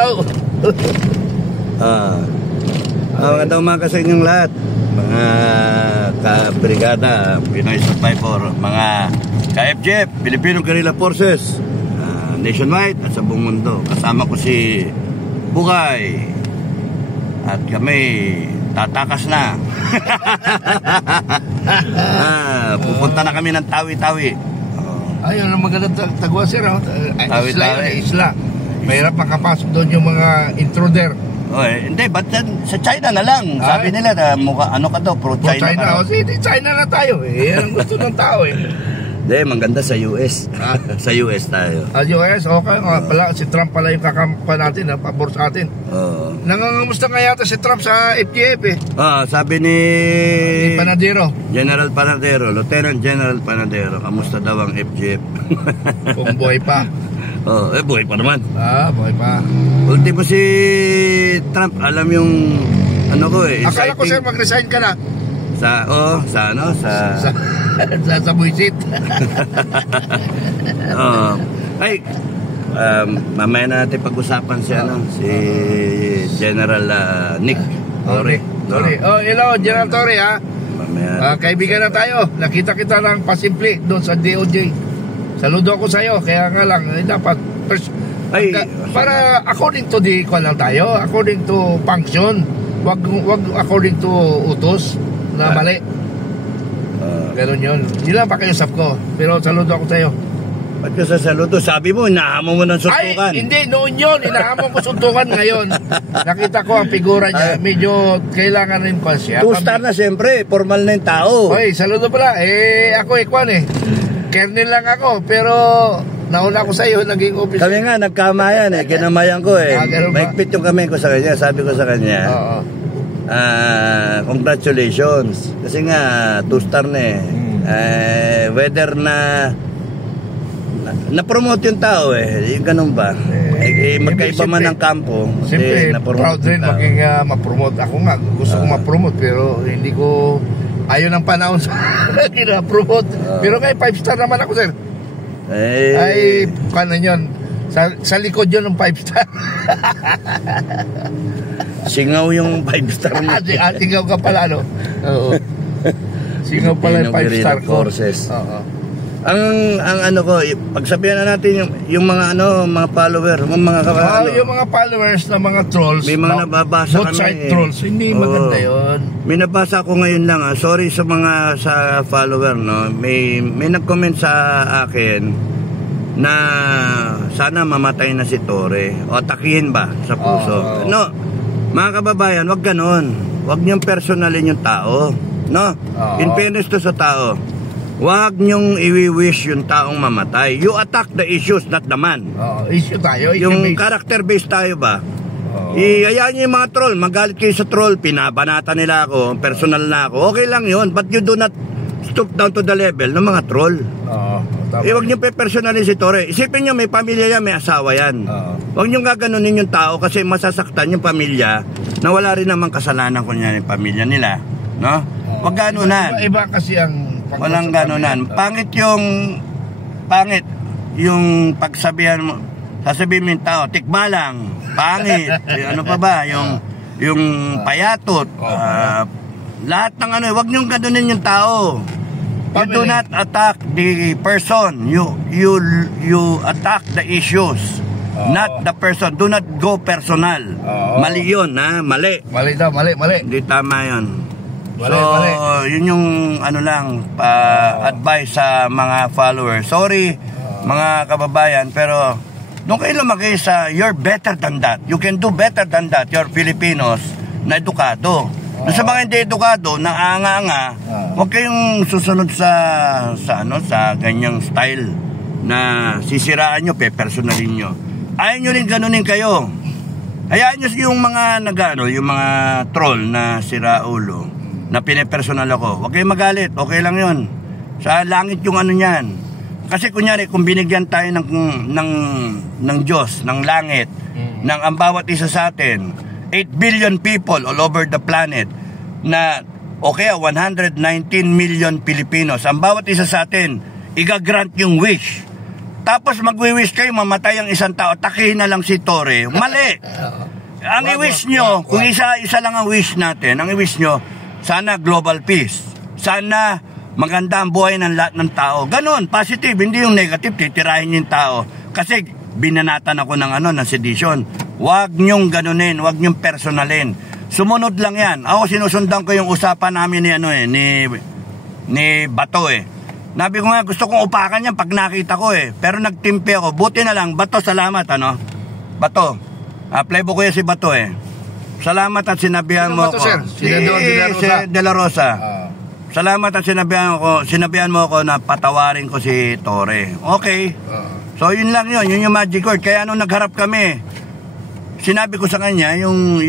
Oh. Magandang umaga sa inyong lahat, mga ka-brigada, Pinoy Survivor, mga ka-FGF, Filipino Guerrilla Forces, nationwide at sa buong mundo. Kasama ko si Bugay at kami tatakas na. Pupunta na kami ng Tawi-Tawi. Ayun ang magandang tagwa, sir. Tawi-Tawi. Isla. Mahirap makapasok doon yung mga intruder. Hindi, ba't sa China na lang? Sabi nila na mukha, ano ka daw, pro-China ka. Hindi, China na tayo eh. Yan ang gusto ng tao eh. Hindi, maganda sa US. Sa US tayo. US, okay. Pala, si Trump pala yung kakampa natin, pabor sa atin. Nangangamusta nga yata si Trump sa FGF eh. Sabi ni Panadero. General Panadero, Lieutenant General Panadero, kamusta daw ang FGF? Kung buhay pa. Buhay pa naman. Buhay pa. Ultimo si Trump, alam yung ano ko eh. Akala ko sir, mag-resign ka na. Sa buisit. Mamaya na natin pag-usapan si General Nick Torre. Hello, General Torre ha. Kaibigan na tayo. Nakita kita ng pasimple doon sa DOJ. Saludo ako sa'yo. Kaya nga lang, dapat para according to the kwan lang tayo, according to function. Wag according to utos na mali. Ganun yun. Hindi lang pakiusap ko. Pero saludo ako sa'yo. Ba't ka sa saludo? Sabi mo, inahamon mo ng suntukan. Ay, hindi. Noon yun. Inahamon ko suntukan ngayon. Nakita ko ang figura niya. Medyo kailangan rin ko siya. 2-star na siyempre. Formal na yung tao. Oy, saludo pala. Ako kwan Kernel lang ako. Pero nauna ko sa'yo. Naging officer. Kami nga, nagkamayan kinamayan ko Maigpit yung kamay ko sa kanya. Sabi ko sa kanya. Congratulations. Kasi nga 2-star na whether na-promote yung tao yung ganun ba? Magkaiba man ang kampo. Siyempre, proud rin maging ma-promote. Ako nga, gusto ko ma-promote pero hindi ko ayaw ng panahon sa kina-promote. Pero kaya 5-star naman ako, sir. Ay, paano yun? Sa likod yun ng 5-star. Singaw yung 5-star mo. Singaw ka pala, no? Oo. Singaw pala yung 5-star courses. Ang ano ko, pagsabihan na natin yung mga mga follower, yung mga followers na mga trolls. May mga nababasa kami. Both side trolls, hindi maganda yun. May nabasa ko ngayon lang, sorry sa mga follower, no. May nag-comment sa akin na sana mamatay na si Torre o atakihin ba sa puso. No, mga kababayan, wag ganon. Wag niyong personalin yung tao, no? In fairness to sa tao, wag niyong i-wish yung taong mamatay. You attack the issues, not the man. Issue tayo. Yung character based tayo ba? Iyayaan niyo yung mga troll. Magalit kayo sa troll. Pinabanata nila ako. Personal na ako. Okay lang yun. But you do not stoop down to the level ng mga troll. Huwag niyo pe-personalin si Torre. Isipin niyo may pamilya yan, may asawa yan. Huwag niyo gaganunin yung tao kasi masasaktan yung pamilya na wala rin namang kasalanan kunya yung pamilya nila. No? Huwag ganunan. Iba kasi ang walang ganunan. Pangit yung pagsabihan mo. Sasabihin mo yung tao, tikbalang, pangit. Ano pa ba? Yung payatot. Lahat ng wag niyong ganunin yung tao. You do not attack the person. You attack the issues. Not the person. Do not go personal. Mali yun, mali. Mali daw, mali. Hindi tama yun. Mali. Yun yung advice sa mga followers. Sorry, mga kababayan, pero nung kayo lumagay sa you're better than that. You can do better than that. You're Filipinos na edukado. Sa mga hindi edukado, naanganga, huwag kayong susunod sa ganyang style na sisiraan nyo, pe-personalin nyo. Ayaw nyo rin ganunin kayo. Hayaan nyo yung mga yung mga troll na siraulo, na pinipersonal ako. Huwag kayong magalit, okay lang yun. Sa langit yung niyan. Kasi kunyari, kung binigyan tayo ng Diyos, ng langit, ng ang bawat isa sa atin, 8 billion people all over the planet, na 119 million Pilipinos, ang bawat isa sa atin, igagrant yung wish. Tapos magwi-wish kayo mamatay ang isang tao, takihin na lang si Torre. Mali. Ang i-wish nyo, kung isa lang ang wish natin, ang i-wish nyo, sana global peace. Sana maganda ang buhay ng lahat ng tao. Ganon, positive, hindi yung negative, titirahin yung tao. Kasi binanatan ako ng sedition. Huwag nyong ganunin, huwag nyong personalin. Sumunod lang yan. Ako sinusundan ko yung usapan namin ni Bato Nabi ko nga, gusto kong upakan yan pag nakita ko Pero nagtimpi ako. Buti na lang, Bato, salamat Bato, playbook ko yan si Bato Salamat at sinabihan mo Bato, ako. Si De La Rosa. Salamat at sinabihan mo ako na patawarin ko si Torre. Okay. So yun lang yun yung magic word. Kaya nung nagharap kami, sinabi ko sa kanya yung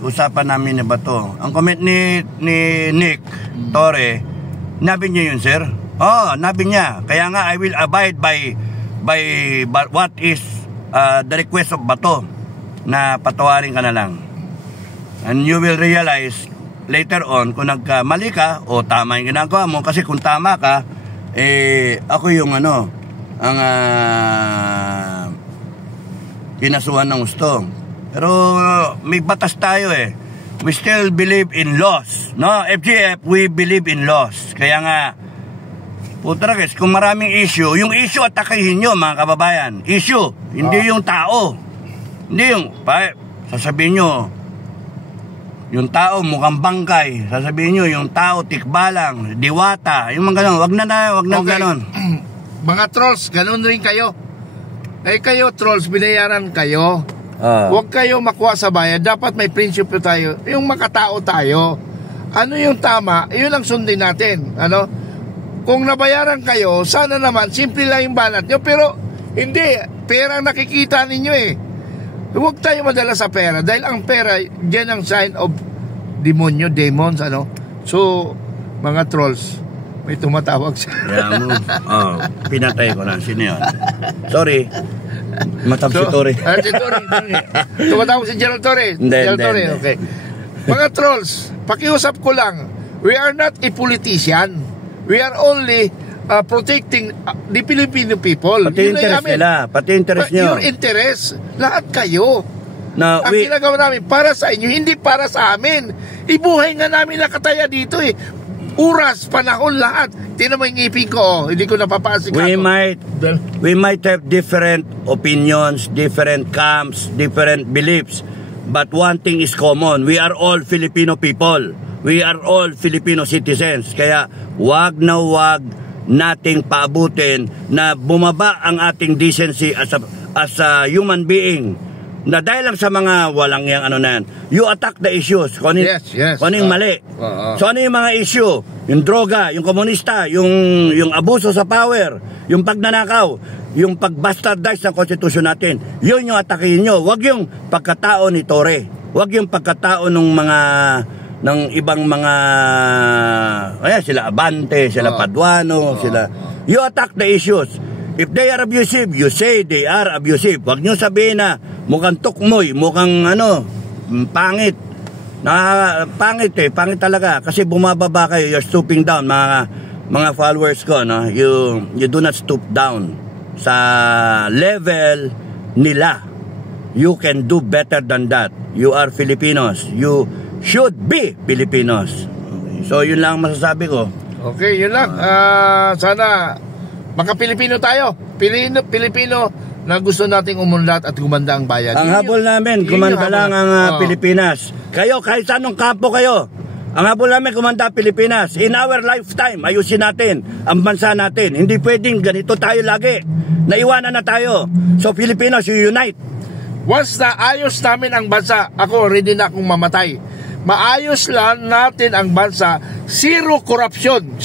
usapan namin ni Bato. Ang comment ni Nick Torre, nabi niya yun, sir. Nabi niya. Kaya nga I will abide by what is the request of Bato na patawarin ka na lang. And you will realize later on kung nagkamali ka o tama yung ginagawa mo. Kasi kung tama ka, ako yung ang kinasuhan ng gusto. Pero may batas tayo We still believe in laws. No, FGF, we believe in laws. Kaya nga, puta guys, kung maraming issue, yung issue atakihin nyo mga kababayan. Issue, hindi yung tao. Hindi yung, sasabihin nyo, yung tao mukhang bangkay. Sasabihin nyo, yung tao tikbalang, diwata, yung mga ganon. Wag na ganon. Mga trolls, ganon rin kayo. Kayo trolls, binayaran kayo. Huwag kayo makuha sa bayan. Dapat may prinsipyo tayo. Yung makatao tayo. Ano yung tama, yun ang sundin natin. Kung nabayaran kayo, sana naman, simple lang yung banat nyo. Pero, hindi. Pera nakikita ninyo Huwag tayo madala sa pera. Dahil ang pera, yan ang sign of demons, So, mga trolls, may tumatawag siya. Pinatay ko na. Sino yun? Sorry. Si Torre. Si Torre. Tumatawag si Gerald Torre. Okay. Mga trolls, pakiusap ko lang, we are not a politician. We are only protecting the Filipino people. Pati interest nila. Pati interest nyo. Your interest. Lahat kayo. Ang ginagawa namin para sa inyo, hindi para sa amin. Ibuhay nga namin nakataya dito Oras, panahon, lahat. Tinan mo yung ngipin ko, hindi ko napapasikaso. We might have different opinions, different camps, different beliefs. But one thing is common. We are all Filipino people. We are all Filipino citizens. Kaya wag nating paabutin na bumaba ang ating decency as a human being. Na dahil lang sa mga walang yang you attack the issues. Kung yung mali. So ano yung mga issue? Yung droga, yung komunista, yung abuso sa power, yung pagnanakaw, yung pagbastardize ng konstitusyon natin. Yun yung atakihin nyo. Huwag yung pagkatao ni Torre. Huwag yung pagkatao ng ibang mga sila Abante, sila Paduano, sila. You attack the issues. If they are abusive, you say they are abusive. Huwag nyo sabihin na mukhang tukmoy, mukhang pangit. Pangit talaga. Kasi bumababa kayo, you're stooping down. Mga followers ko, you do not stoop down sa level nila. You can do better than that. You are Filipinos. You should be Filipinos. So, yun lang masasabi ko. Okay, yun lang. Sana maka-Pilipino tayo. Pilipino na gusto nating umunlad at gumanda ang bayan. Ang habol namin, kumanda lang ang Pilipinas. Kayo, kahit sa anong kampo kayo, ang habol namin, kumanda ang Pilipinas. In our lifetime, ayusin natin ang bansa natin. Hindi pwedeng ganito tayo lagi. Naiwanan na tayo. So, Filipinos, you unite. Once na ayos namin ang bansa, ako ready na akong mamatay. Maayos lang natin ang bansa. Zero corruption.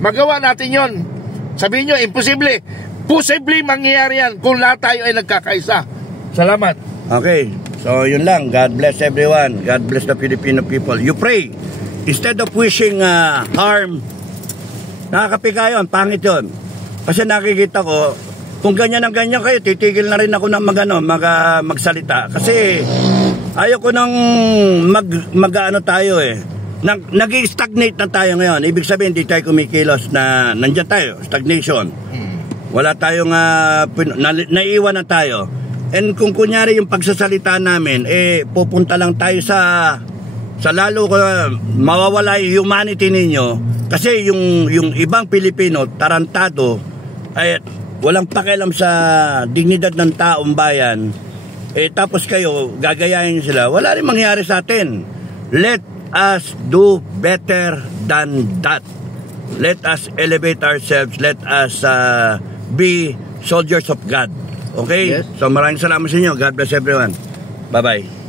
Magawa natin yon. Sabihin nyo, imposible. Posible mangyayari yan kung lahat tayo ay nagkakaisa. Salamat. Okay. So, yun lang. God bless everyone. God bless the Filipino people. You pray. Instead of wishing harm, nakakapiga yun. Pangit yun. Kasi nakikita ko, kung ganyan ang ganyan kayo, titigil na rin ako ng magsalita. Kasi ayaw ko nang tayo nag-stagnate na tayo ngayon. Ibig sabihin, hindi tayo kumikilos na nandyan tayo. Stagnation. Wala tayong naiiwan na tayo. And kung kunyari yung pagsasalita namin, pupunta lang tayo sa lalo mawawala yung humanity ninyo. Kasi yung ibang Pilipino, tarantado, ay walang pakialam sa dignidad ng taong bayan. Tapos kayo, gagayahin sila. Wala rin mangyari sa atin. Let us do better than that. Let us elevate ourselves. Let us be soldiers of God. Okay? Yes. So maraming salamat sa inyo. God bless everyone. Bye-bye.